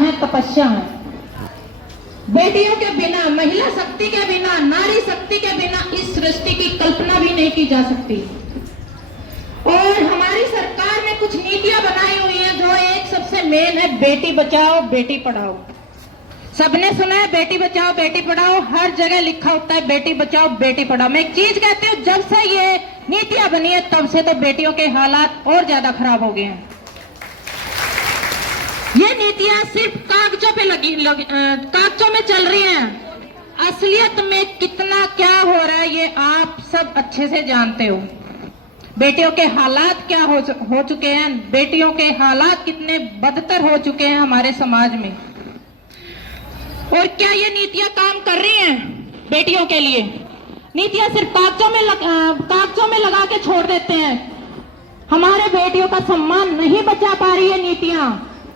है, तपस्या है। बेटियों के बिना, महिला शक्ति के बिना, नारी शक्ति के बिना इस सृष्टि की कल्पना भी नहीं की जा सकती। और हमारी सरकार ने कुछ नीतियां बनाई हुई है, जो एक सबसे मेन है बेटी बचाओ बेटी पढ़ाओ। सबने सुना है बेटी बचाओ बेटी पढ़ाओ, हर जगह लिखा होता है बेटी बचाओ बेटी पढ़ाओ। मैं एक चीज कहती हूँ, जब से ये नीतियां बनी है तब से तो बेटियों के हालात और ज्यादा खराब हो गए हैं। ये नीतियां सिर्फ कागजों पे कागजों में चल रही हैं। असलियत में कितना क्या हो रहा है ये आप सब अच्छे से जानते हो। बेटियों के हालात क्या हो चुके हैं, बेटियों के हालात कितने बदतर हो चुके हैं हमारे समाज में। और क्या ये नीतियां काम कर रही हैं बेटियों के लिए? नीतियां सिर्फ कागजों में लगा के छोड़ देते हैं। हमारे बेटियों का सम्मान नहीं बचा पा रही है नीतियां।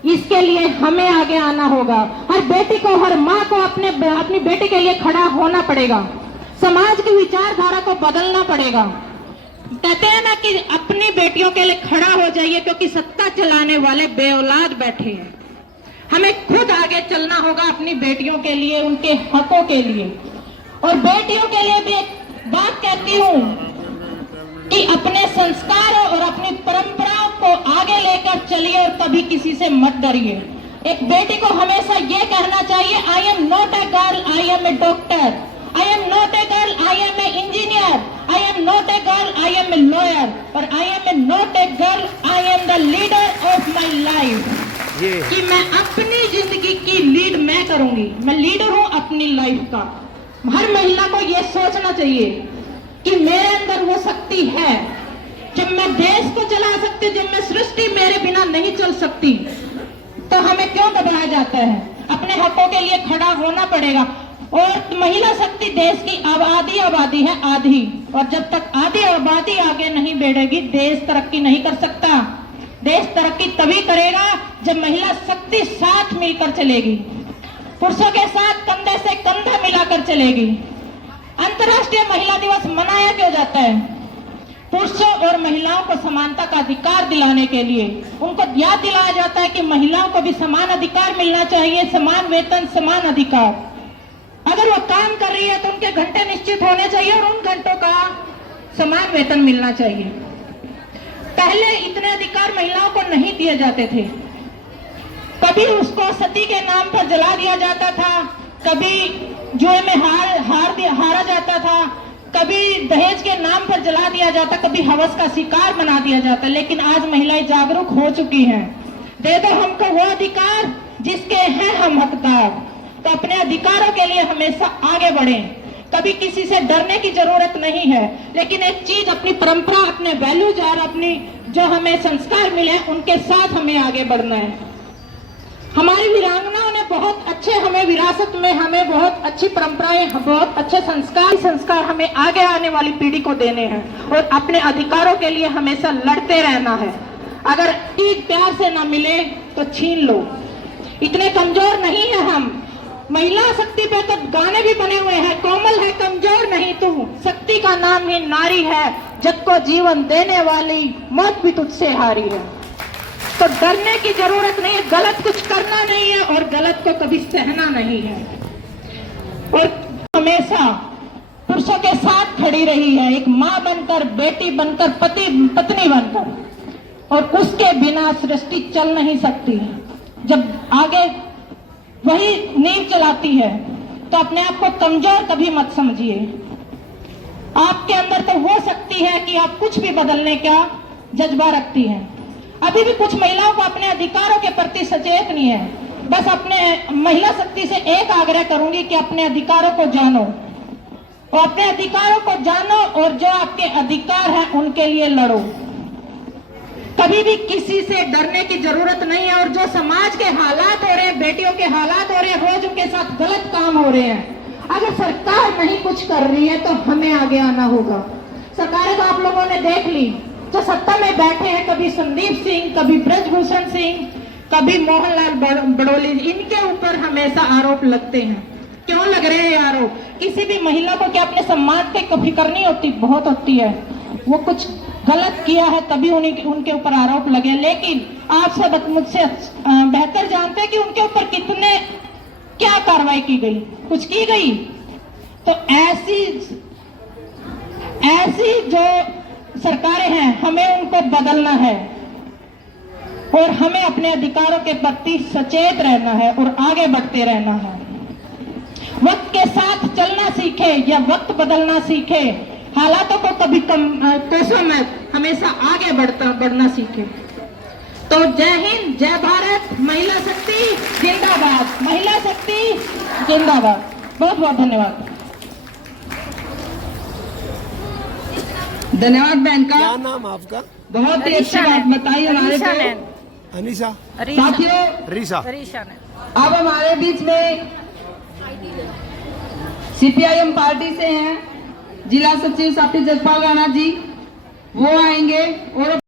इसके लिए हमें आगे आना होगा। हर बेटी को, हर माँ को अपनी बेटी के लिए खड़ा होना पड़ेगा। समाज की विचारधारा को बदलना पड़ेगा। कहते हैं ना कि अपनी बेटियों के लिए खड़ा हो जाइए, क्योंकि सत्ता चलाने वाले बेऔलाद बैठे हैं। हमें खुद आगे चलना होगा अपनी बेटियों के लिए, उनके हकों के लिए। और बेटियों के लिए भी एक बात कहती हूँ कि अपने संस्कारों और अपनी परंपराओं को आगे लेकर चलिए और कभी किसी से मत डरिए। एक बेटी को हमेशा ये कहना चाहिए, I am not a girl, I am a doctor, I am not a girl, I am a engineer, I am not a girl, I am a lawyer, और I am a not a girl, I am the leader of my life. कि मैं अपनी जिंदगी की lead मैं करूंगी, मैं leader हूं अपनी लाइफ का। हर महिला को यह सोचना चाहिए कि मेरे अंदर वो शक्ति है। जब मैं देश को चला सकती, जब मैं सृष्टि मेरे बिना नहीं चल सकती, तो हमें क्यों दबाया जाता है? अपने हकों के लिए खड़ा होना पड़ेगा। और महिला शक्ति देश की आबादी है आधी, और जब तक आधी आबादी आगे नहीं बढ़ेगी देश तरक्की नहीं कर सकता। देश तरक्की तभी करेगा जब महिला शक्ति साथ मिलकर चलेगी, पुरुषों के साथ कंधे से कंधा मिलाकर चलेगी। अंतर्राष्ट्रीय महिला दिवस मनाया क्यों जाता है? पुरुषों और महिलाओं को समानता का अधिकार दिलाने के लिए। उनको याद दिलाया जाता है कि महिलाओं को भी समान अधिकार मिलना चाहिए, समान वेतन, समान अधिकार। अगर वो काम कर रही है तो उनके घंटे निश्चित होने चाहिए और उन घंटों का समान वेतन मिलना चाहिए। पहले इतने अधिकार महिलाओं को नहीं दिए जाते थे। कभी उसको सती के नाम पर जला दिया जाता था, कभी जुए में हारा जाता था, कभी दहेज के नाम पर जला दिया जाता, कभी हवस का शिकार बना दिया जाता। लेकिन आज महिलाएं जागरूक हो चुकी हैं। दे दो हमको वो अधिकार जिसके हैं हम हकदार। तो अपने अधिकारों के लिए हमेशा आगे बढ़ें। कभी किसी से डरने की जरूरत नहीं है। लेकिन एक चीज, अपनी परंपरा, अपने वैल्यूज और अपनी जो हमें संस्कार मिले उनके साथ हमें आगे बढ़ना है। हमारी वीरांगनाओं ने बहुत अच्छे, हमें विरासत में हमें बहुत अच्छी परंपराएं, बहुत अच्छे संस्कार हमें आगे आने वाली पीढ़ी को देने हैं। और अपने अधिकारों के लिए हमेशा लड़ते रहना है। अगर चीज प्यार से ना मिले तो छीन लो। इतने कमजोर नहीं है हम। महिला शक्ति पे तो गाने भी बने हुए हैं, कोमल है कमजोर नहीं तू, शक्ति का नाम ही नारी है, जग को जीवन देने वाली, मौत भी तुझसे हारी है। तो डरने की जरूरत नहीं है, गलत कुछ करना नहीं है और गलत को कभी सहना नहीं है। और हमेशा पुरुषों के साथ खड़ी रही है, एक माँ बनकर, बेटी बनकर, पत्नी बनकर। और उसके बिना सृष्टि चल नहीं सकती। जब आगे वही नींव चलाती है तो अपने आप को कमजोर कभी मत समझिए। आपके अंदर तो हो सकती है कि आप कुछ भी बदलने का जज्बा रखती हैं। अभी भी कुछ महिलाओं को अपने अधिकारों के प्रति सचेत नहीं है। बस अपने महिला शक्ति से एक आग्रह करूंगी कि अपने अधिकारों को जानो, और अपने अधिकारों को जानो और जो आपके अधिकार हैं उनके लिए लड़ो। कभी भी किसी से डरने की जरूरत नहीं है। और जो समाज के हालात हो रहे हैं, बेटियों के हालात हो रहे हैं, रोज उनके साथ गलत काम हो रहे हैं, अगर सरकार नहीं कुछ कर रही है तो हमें आगे आना होगा। सरकारें तो आप लोगों ने देख ली, जो सत्ता में बैठे हैं, कभी संदीप सिंह, कभी ब्रजभूषण सिंह, कभी मोहनलाल बड़ोली, इनके ऊपर हमेशा आरोप लगते हैं। क्यों लग रहे हैं आरोप? किसी भी महिला को क्या अपने सम्मान पे कभी करनी होती? बहुत होती है। वो कुछ गलत किया है तभी उनके ऊपर आरोप लगे, लेकिन आप सब मुझसे बेहतर जानते हैं कि उनके ऊपर कितने क्या कार्रवाई की गई, कुछ की गई। तो ऐसी जो सरकारें हैं हमें उनको बदलना है और हमें अपने अधिकारों के प्रति सचेत रहना है और आगे बढ़ते रहना है। वक्त के साथ चलना सीखे या वक्त बदलना सीखे, हालातों को कभी कोसों में हमेशा आगे बढ़ना सीखे। तो जय हिंद, जय भारत, महिला शक्ति जिंदाबाद, महिला शक्ति जिंदाबाद। बहुत बहुत धन्यवाद। धन्यवाद बहन का। क्या नाम आपका? बहुत ही अच्छी बात बताई हमारे को। अनीसा, साथियों रीसा, अब हमारे बीच में सीपीआईएम पार्टी से हैं जिला सचिव साथी जगपाल राणा जी, वो आएंगे और